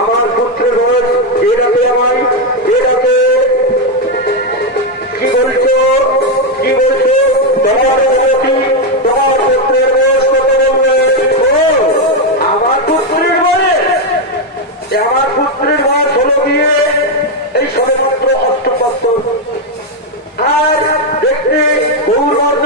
আমার পুত্রের বয়স এটাকে আমায় এটাকে কি বলছো তোমার তোমার পুত্রের বয়স কত বলবে? আমার পুত্রের বয়স হলো গিয়ে এই সবেমাত্র 8 বছর। আর দেখতে গৌরবর্ণ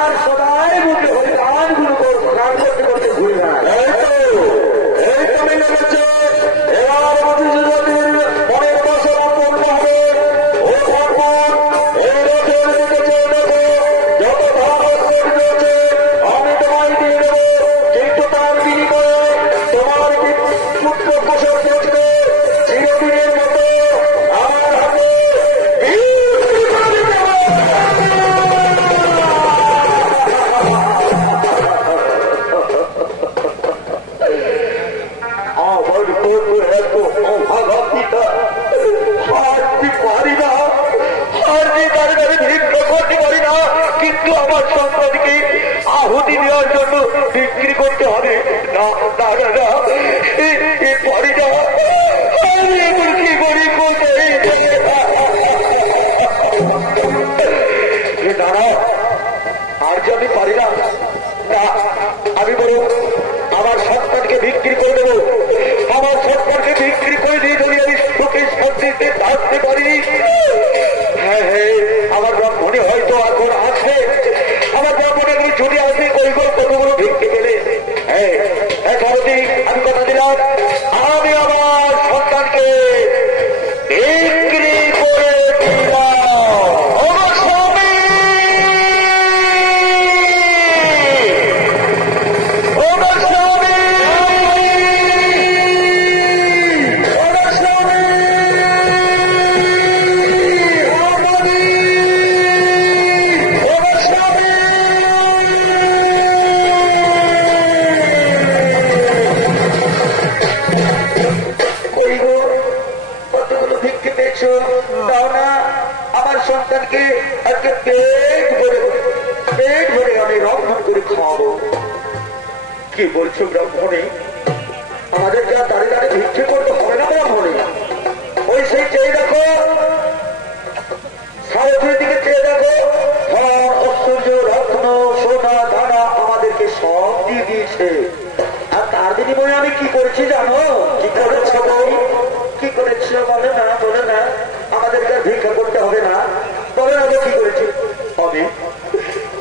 আর সদাই মুখে হয়ে গানগুলো গান করতে করতে ঘুরে বেড়ায়। এই তো মিলে গেছে। এবার মনের বাসনা পূর্ণ হবে। ও ভগবান এই রথের দিকে চেয়ে দেখো, যত ধন রয়েছে আমি তোমায় দিয়ে দেবো, কিন্তু তার বিনিময়ে তোমার পুত্র প্রসব করতে চিরদিনের মতো আমার হাতে কিন্তু আমার সন্তানকে আহুতি দেওয়ার জন্য বিক্রি করতে হবে না। পারি না, আমি এখন কি করি দাঁড়া, আর যে আমি পারি না, আমি বলব আমার সন্তানকে বিক্রি করে দেবো। আমার সন্তানকে বিক্রি করে দিয়ে যদি আমি সুখে শান্তিতে থাকতে পারি, হ্যাঁ আমার মনে হয়তো এখন আসবে, আমার মনে ছুটি আসবে কতগুলো ভিক্ষে গেলে। এখন আমি কথা দিলাম, আমি আমার সন্তানকে বিক্রি করে দিলাম। আমার সন্তানকে আজকে পেট ভরে আমি রন্ধন করে খাওয়াবো। কি বলছো ব্রাহ্মণী? আমাদের যা দাঁড়িয়ে দাঁড়িয়ে ভিক্ষে করতে হবে না ব্রাহ্মণী? ওই সেই চেয়ে দেখো, সাউথের দিকে চেয়ে দেখো, ধন ঐশ্বর্য রত্ন সোনা দানা আমাদেরকে সব দিয়ে দিয়েছে। আর তার বিনিময়ে আমি কি করেছি জানো? কি করেছ বই? কি করেছ বলে না, বলে না। আমাদেরকে আর ভিক্ষা করতে হবে না, বলে না। কি করেছি?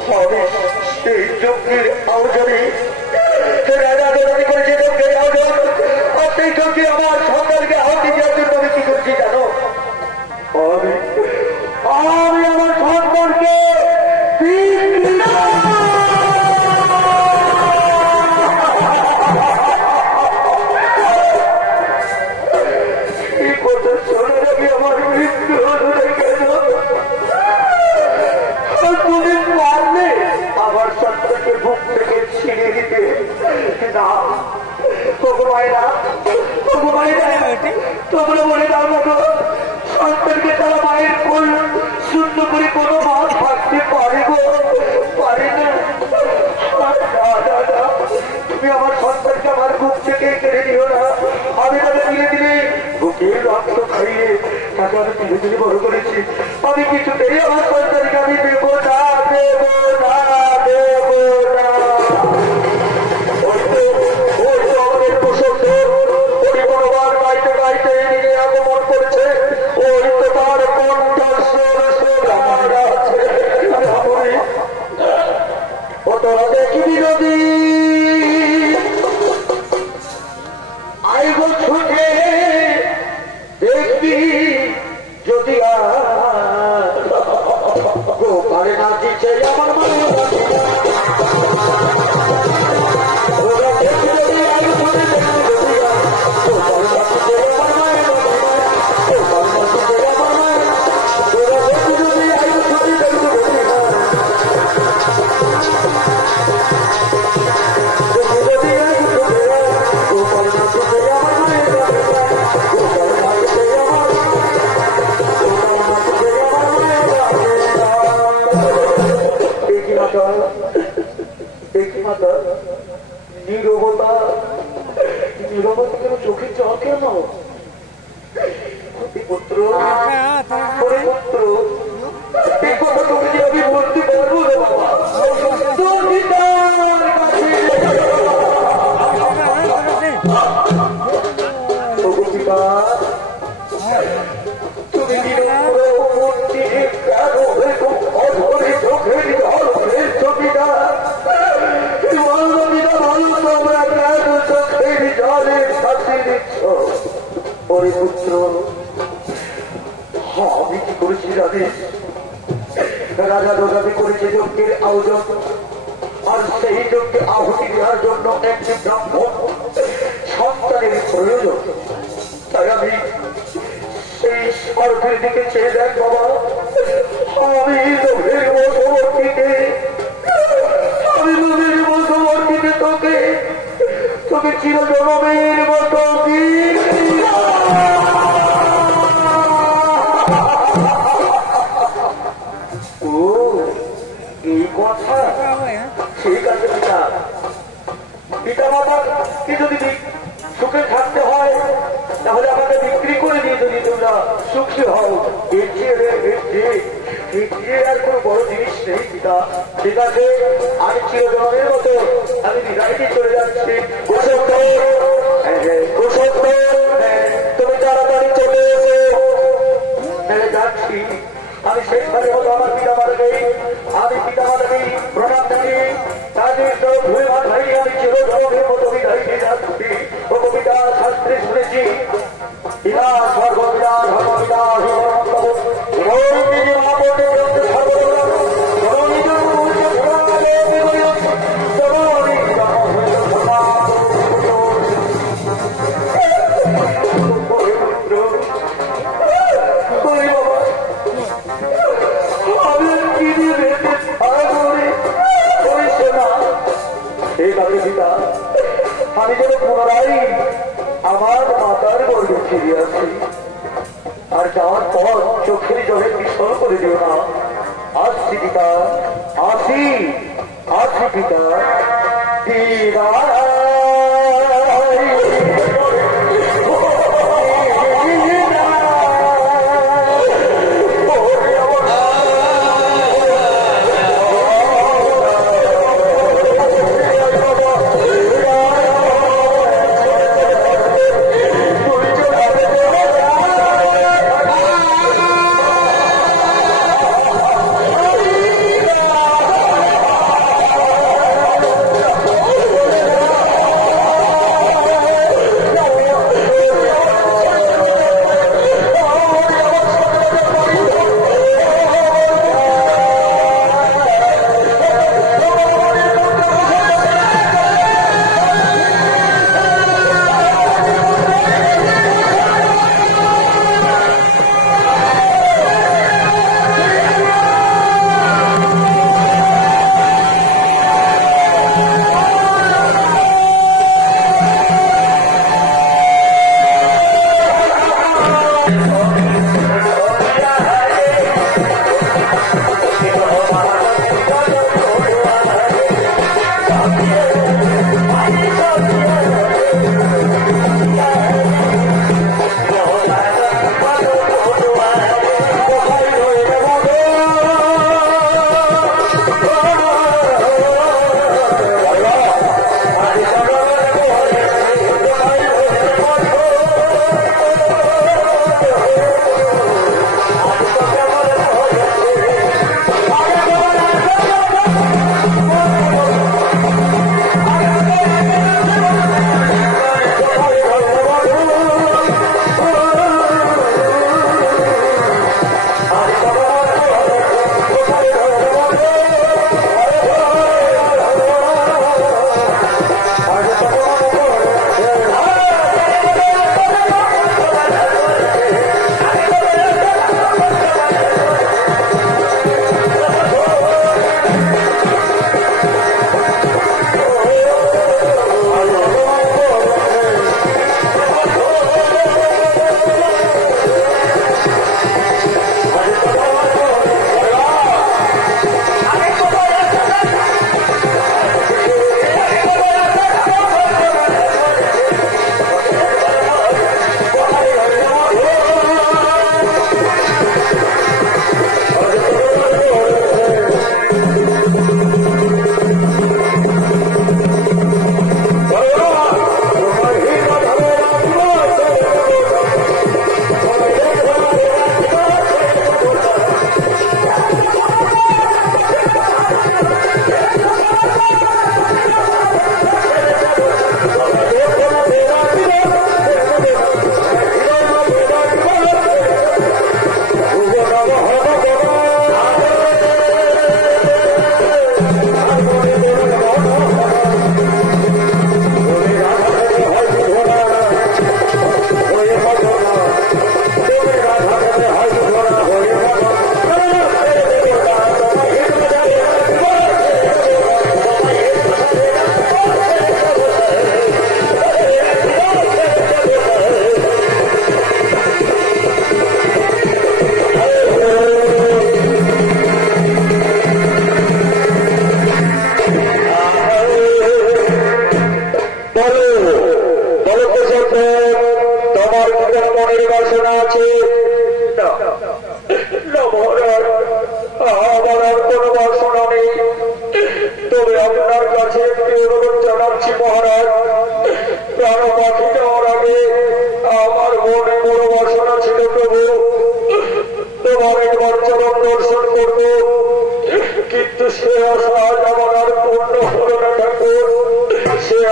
হবে সেই যজ্ঞের আয়োজনে রাজা করেছে, যজ্ঞের আয়োজন। আর সেই যজ্ঞে আমার সন্তানকে আহুতি দেওয়ার জন্য আমি কি করেছি জানো? আমি আমার সন্তানকে বুক থেকে ছিঁড়ে দিতে না। তোমরা বলে দাও না তো, সন্তানকে তারা মায়ের কোল শূন্য করে কোনো ভাব থাকতে পারে গো? পারে না। তুমি আমার সন্তানকে আমার বুক থেকে কেড়ে দিও না। আমি তাকে ধীরে ধীরে বুকের রক্ত খাইয়ে তাকে আমি ধীরে ধীরে বড় করেছি। আমি কিছুতেই আমার সন্তানকে আমি দেবো না, দেবো না, দেবো না। আমাদের প্রসঙ্গ পরিবার গাইতে গাইতে এদিকে আগমন করেছে। ওই তো তার কণ্ঠস্বর আছে। ও তোরা দেখবি নদী আইব ছুটে, দেখবি যদি গোপালে না দিচ্ছে আমার মানে নীরবতা নীরবতা কেন, চোখের জল কেন? পুত্র পুত্র এই কথা তুমি যে আমি বলতে পারবো না বাবা। তুমি চোখের জল ফেলছো পিতা, চোখের জলে ফাঁসি দিচ্ছ। ওরে পুত্র, আমি কি করেছি জানিস? রাজা রাজাদি করেছে যজ্ঞের আয়োজন, আর সেই যজ্ঞে আহুতি দেওয়ার জন্য একটি ব্রাহ্মণ সন্তানের প্রয়োজন। তাই আমি সেই স্বর্গের দিকে চেয়ে দেখ বাবা, আমি লোভের বশবর্তীতে তোকে তোকে চিরজনমের মতো এই কথা। ঠিক আছে পিতা, পিতা মাতার কি যদি সুখে থাকতে হয় তাহলে আমাকে বিক্রি করে দিয়ে যদি তোমরা সুখী হও, আর কোনো বড় জিনিস নেই পিতা। ঠিক আছে, আমি চিরজনের মতো আমি বিদায় দিয়ে চলে যাচ্ছি। তুমি তাড়াতাড়ি চলে এসো। যাচ্ছি আমি শেষবারের মতো আমার পিতা মাতাকেই আমি পিতা মাতাকেই প্রণাম জানি, তাদের ভুল ভাত ভাই আমি চিরজনের মতো বিদায় দিয়ে যাচ্ছি। ও কবিতা শাস্ত্রে শুনেছি বিধান সর্ববিধান ধর্মবিধান আমি যেন পুনরায় আমার মাতার গর্বে ফিরে আসি। আর যাওয়ার পর চোখের জলে বিসর্জন করে দিও না। আসছি পিতা, আসি আসি পিতা।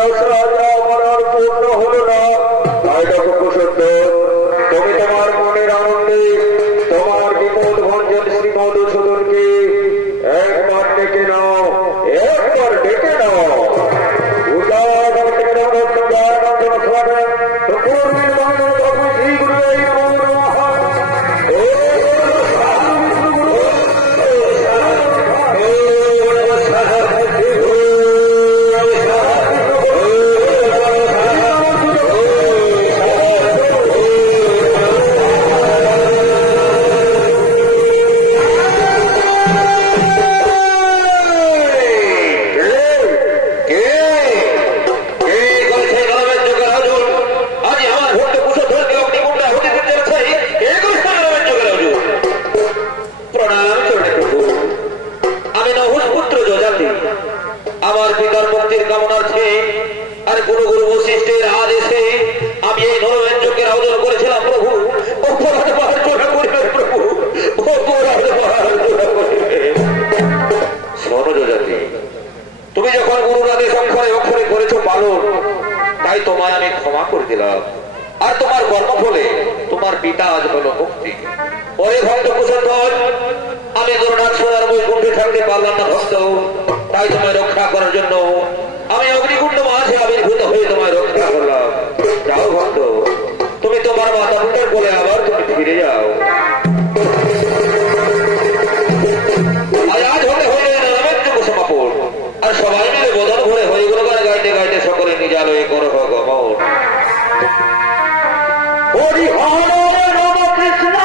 আশা যা আমার আর পূর্ণ হলো না, তাই দেখো কুসুন্দর, তুমি তোমার মনের আনন্দে তোমার বিপদ ভঞ্জন শ্রী মধুসূদনকে একবার ডেকে নাও, একবার ডেকে নাও। আমার পিতার মুক্তির কামনার্থে আর গুরু গুরু বশিষ্ঠের আদেশে আমি এই নরবেঞ্জকের আয়োজন করেছিলাম প্রভু। সনজাতি, তুমি যখন গুরুর আদেশ অক্ষরে অক্ষরে করেছো পালন, তাই তোমায় আমি ক্ষমা করে দিলাম। আর তোমার কর্মফলে তোমার পিতা আজ হলো মুক্তি। পরে ভক্ত কুসুন্দর, আমি গুরুনাথ সোনার বৈকুণ্ঠে থাকতে পারলাম না ভক্ত, তাই তোমায় রক্ষা করার জন্য আমি অগ্নিকুণ্ড মাঝে আবির্ভূত হয়ে তোমায় রক্ষা করলাম। যাও ভক্ত, তুমি তোমার মাতা পিতার বলে আবার তুমি ফিরে যাও। আজ হতে হয়ে নামের সমাপন, আর সবাই মিলে বদন ভরে হয়ে গুলো গাইতে গাইতে সকলে নিজালয়ে করো গমন। হরি হরে নম কৃষ্ণ,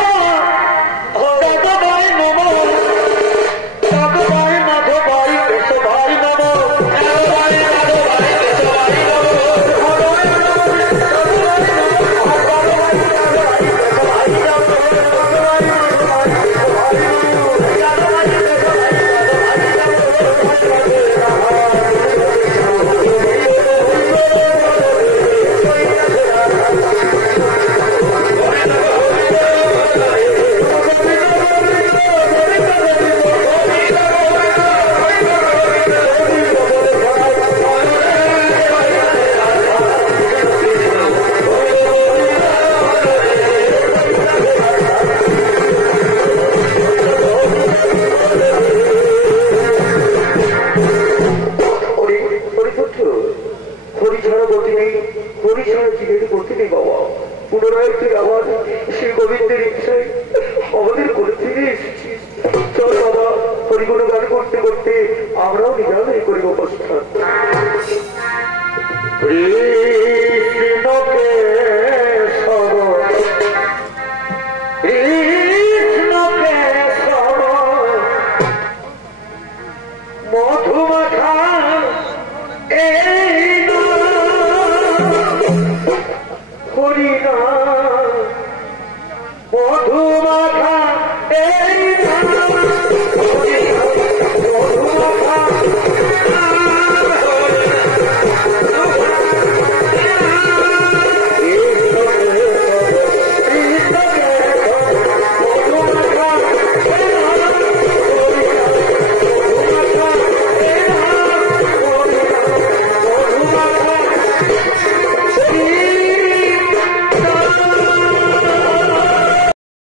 দাদাভাই নম, দাদাভাই মাধবাই কেশবাই নম, দাদাভাই মাধবাই কেশবাই নম, আমরাও নিজামে করিব প্রস্থান। কৃষ্ণকে সব কৃষ্ণকে সব মধুমাখা এই হরি না মধু